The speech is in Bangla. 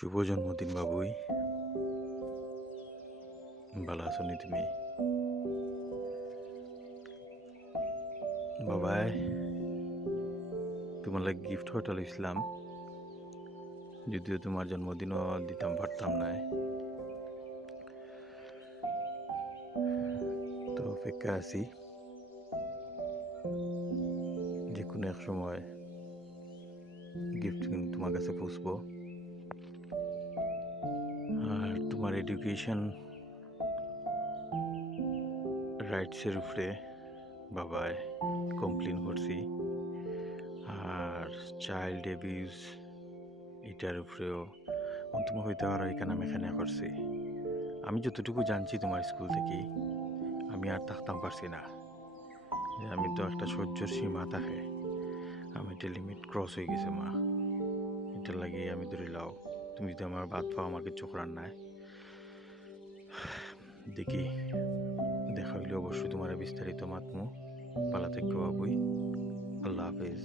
শুভ জন্মদিন বাবুই। ভালো আছো নি তুমি? বাবাই, তোমার লাগে গিফট হয়তো লইছিলাম, যদিও তোমার জন্মদিনও দিতাম পারতাম না। তো অপেক্ষা আছি, যে কোনো এক সময় গিফট তোমার কাছে পৌঁছবো। আর তোমার এডুকেশন রাইটসের উপরে বাবাই কমপ্লেন করছি, আর চাইল্ড অ্যাবিউজ এটার উপরেও তুমি হইতে পারো এখানে আমি এখানে করছি। আমি যতটুকু জানছি তোমার স্কুল থেকে, আমি আর থাকতাম পারছি না। আমি তো একটা সহ্যর সীমা থাকে, আমি এটা লিমিট ক্রস হয়ে গেছে মা। এটার লাগে আমি ধরে লাও, তুমি যদি আমার বাদ পাও আমার কিছু করার নাই। দেখি দেখা হইলে অবশ্যই তোমার বিস্তারিত মাতমু। পালা থেকে বাবুই, আল্লাহ হাফেজ।